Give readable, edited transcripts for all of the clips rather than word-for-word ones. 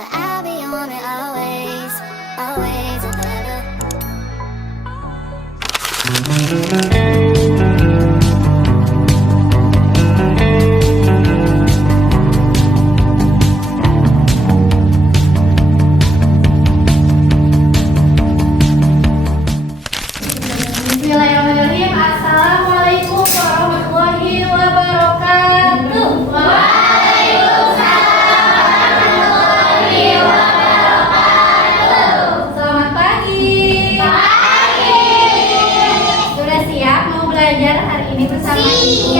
but I'll be on it always, always and ever. Bismillahirrahmanirrahim. Assalamualaikum warahmatullahi wabarakatuh. Waalaikumsalam warahmatullahi wabarakatuh. Selamat pagi. Pagi. Sudah siap mau belajar hari ini bersama Ibu?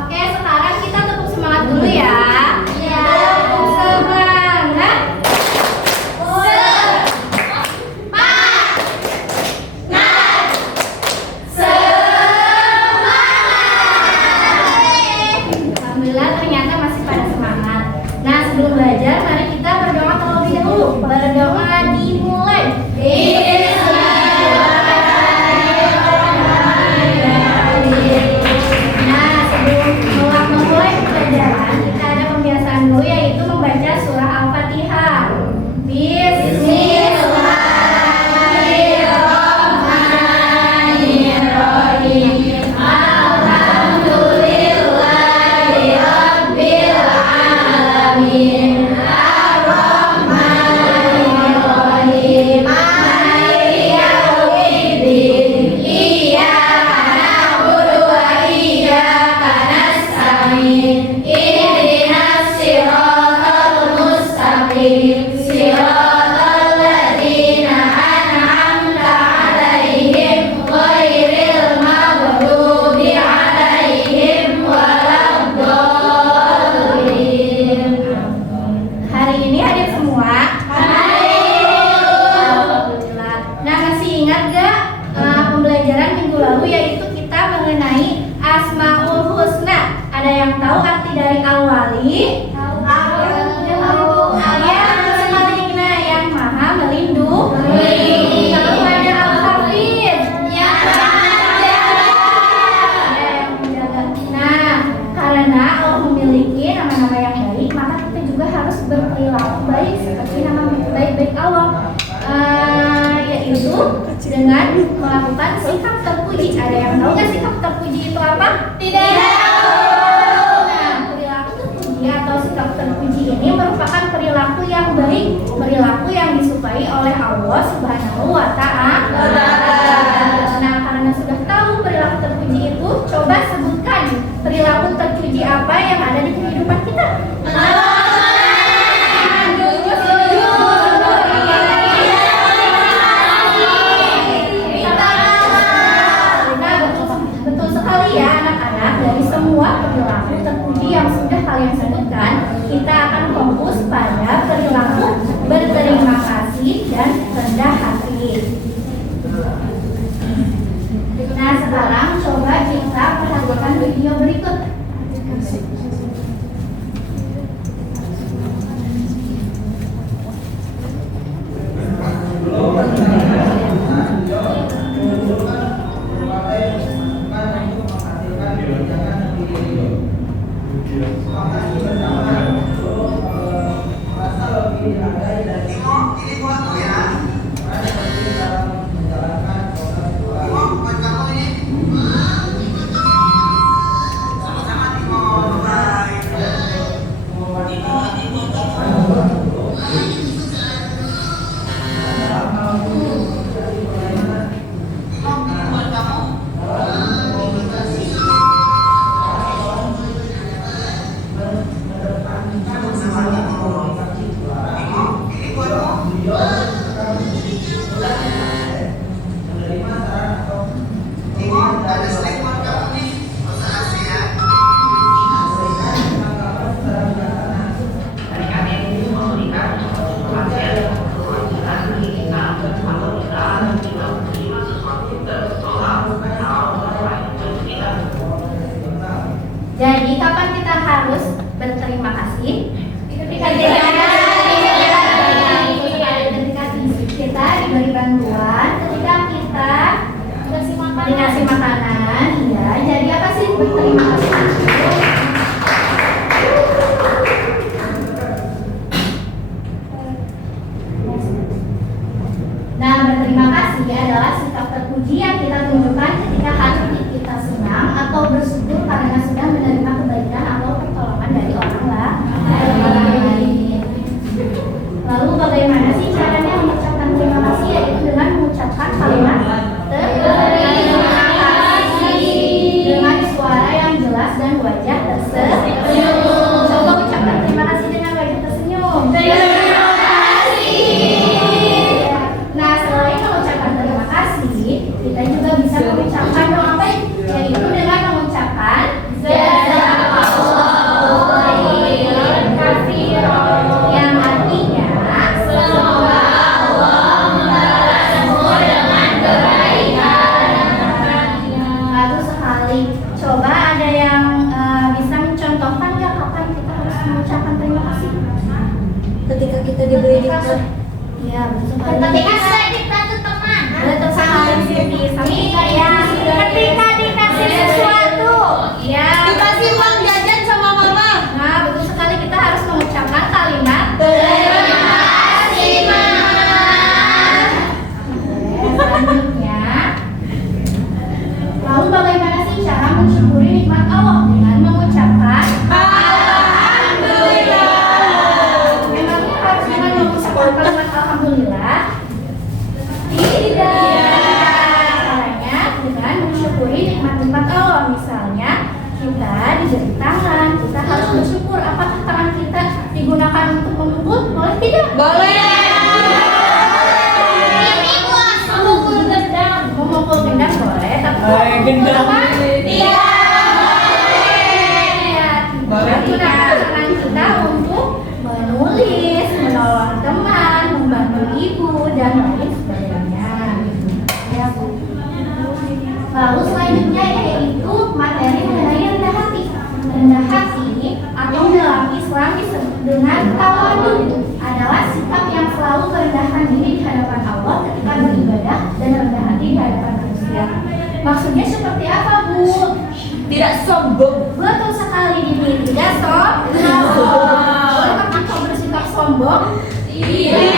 Oke, sekarang kita tepuk semangat dulu ya. Tepuk semangat. Alhamdulillah ternyata masih pada semangat. Nah, sebelum belajar mari kita berdoa terlebih dahulu. Berdoa dimulai. Nah, sebelum memulai pelajaran kita ada pembiasaan dulu yaitu membaca surah Al-Fatihah. Bismillahirrahmanirrahim. Hari ini hadir semua? Alhamdulillah. Nah, masih ingat gak pembelajaran minggu lalu yaitu kita mengenai Asmaul Husna. Ada yang tahu arti dari Al-Wali? Al-Malikna yang maha melindungi. Lalu ada Al-Hafiz yang menjaga. Nah, karena Allah memiliki nama-nama yang baik, maka kita juga harus berperilaku baik seperti nama baik-baik Allah, yaitu dengan melakukan sikap terpuji. Ada yang tahu nggak sikap terpuji itu apa? Tidak. Nah, perilaku terpuji atau sikap terpuji ini merupakan perilaku yang baik, perilaku yang disukai oleh Allah Subhanahu wa Ta'ala. Nah, karena sudah tahu perilaku terpuji itu, coba sebutkan perilaku terpuji apa yang ada di kehidupan kita. Betul sekali ya anak-anak, dari semua perilaku terpuji yang sudah kalian sebutkan, kita akan fokus pada perilaku berterima kasih dan rendah hati. Nah, sekarang coba kita perhatikan video berikut. Jadi kapan kita harus berterima kasih? Ketika kita diberi bantuan, ketika kita dikasih makanan, ya. Jadi apa sih berterima kasih? Iya, betul sekali. Ketika saya dibantu teman. Betul sekali sih. Tapi ya, ketika dikasih sesuatu. Iya. Dikasih uang jajan sama mama. Nah, betul sekali kita harus mengucapkan kalimat Terima kasih, Mama. selanjutnya. Lalu bagaimana sih cara mensyukuri nikmat Allah dengan mengucapkan Alhamdulillah. memangnya harus dengan mengucapkan kalimat alhamdulillah? Tidak. Caranya dengan mensyukuri nikmat-nikmat Allah. Misalnya kita diberi tangan, kita harus bersyukur. Apakah tangan kita digunakan untuk memukul? Boleh tidak? Boleh. Ini bos memukul gendang. Memukul gendang boleh, tapi gendang. apa? Iya. Boleh. Gunakan tangan kita untuk menulis, menolong teman, membantu ibu dan lain sebagainya. Ya, Bu. Lalu selanjutnya yaitu materi mengenai rendah hati. Rendah hati atau dalam Islam disebut dengan tawadhu adalah sikap yang selalu merendahkan diri di hadapan Allah ketika beribadah dan rendah hati di hadapan manusia. Maksudnya seperti apa, Bu? Tidak sombong. Betul sekali, Dini. Tidak sombong. Bolehkah kita bersikap sombong? Iya.